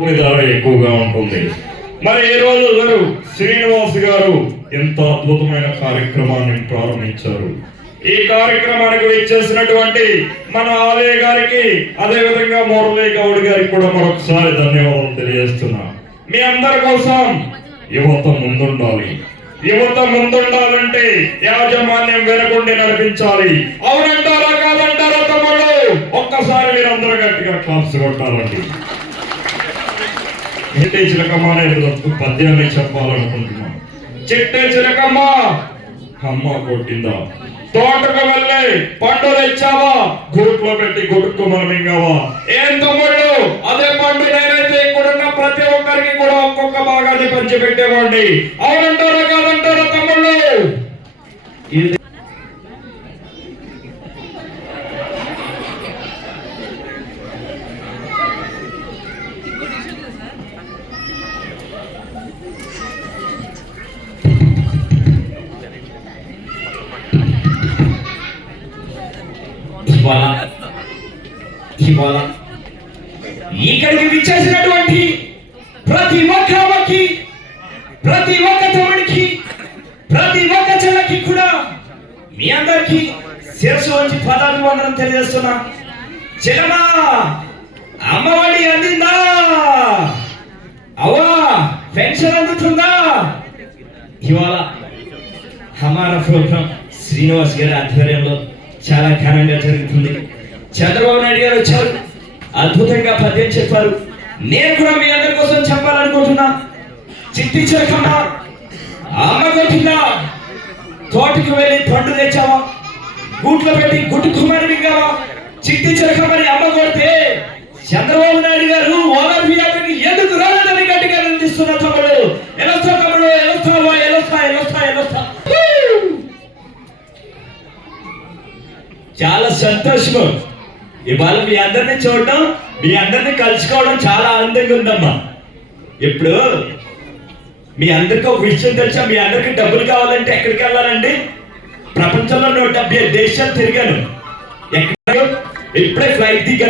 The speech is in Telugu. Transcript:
ధర ఎక్కువగా ఉంటుంది. మరి ఈ రోజు గారు శ్రీనివాస్ గారు ఎంత అద్భుతమైన కార్యక్రమాన్ని ప్రారంభించారు. ఈ కార్యక్రమానికి వచ్చేసినటువంటి మన ఆలయ గారికి, అదే విధంగా మురళీ గౌడ్ గారికి కూడా మరొకసారి ధన్యవాదాలు తెలియజేస్తున్నా. మీ అందరి కోసం యువత ముందుండాలి. యువత ముందుండాలంటే యాజమాన్యం వెనకుండి నడిపించాలి. అవునంటారా కాదంటారా తమ్ముళ్ళు? ఒక్కసారి మీరు అందరూ గట్టిగా క్లాప్స్ కొట్టాలండి. చిట్టే చిలకమ్మ అనే పద్యాన్ని చెప్పాలనుకుంటున్నాం. చిట్టే చిలకమ్మ అమ్మ కొట్టిందా, తోటకు వెళ్ళి పండు తెచ్చావా, గూట్లో పెట్టి గుడుక్కు మనమింగావా. ఏం తమ్ముళ్ళు, అదే పండు నేనైతే ఇక్కడున్న ప్రతి ఒక్కరికి కూడా ఒక్కొక్క భాగాన్ని పంచి పెట్టేవాడిని. అవునంటారా కాదంటారా తమ్ముళ్ళు? ఇక్కడికి విచ్చేసినటువంటి ప్రతి ఒక్క అమ్మకి, ప్రతి ఒక్క తమ్ముడికి, ప్రతి ఒక్క చెల్లకి కూడా మీ అందరికి శిరస్సు వంచి పదాభివందనం తెలియజేస్తున్నా. చెల్లమా, అమ్మఒడి అందిందా? అవ్వా, పెన్షన్ అందుతుందా? ఇవాళ హమారా ప్రోగ్రాం శ్రీనివాస్ గారి ఆధ్వర్యంలో చాలా ఘనంగా జరుగుతుంది. చంద్రబాబు నాయుడు గారు వచ్చారు, అద్భుతంగా పద్యం చెప్పారు. నేను కూడా మీ అందరి కోసం చెప్పాలనుకుంటున్నా. చిట్టి చిలకమ్మ అమ్మ కొట్టిందా, తోటకి వెళ్ళి పండు తెచ్చావా, గూట్లో పెట్టి గుట్టు కుమారి మింగావా. చిట్టి చిలకమ్మని అమ్మ కొడితే చంద్రబాబు నాయుడు గారు ఓదార్పు ఎందుకు రాలేదని గట్టిగా నిందిస్తున్న తమ్ముడు. ఎలొస్తా తమ్ముడు, ఎలొస్తావా, ఎలొస్తా ఎలొస్తా ఎలొస్తా. చాలా సంతోషము. ఇవాళ మీ అందరినీ చూడడం, మీ అందరినీ కలుసుకోవడం చాలా ఆనందంగా ఉందమ్మా. ఇప్పుడు మీ అందరికీ ఒక విషయం తెలుసా? మీ అందరికి డబ్బులు కావాలంటే ఎక్కడికి వెళ్ళాలండి? ప్రపంచంలో 170 దేశాలు తిరిగాను. ఎక్కడ ఇప్పుడే ఫ్లైట్ దిగాను.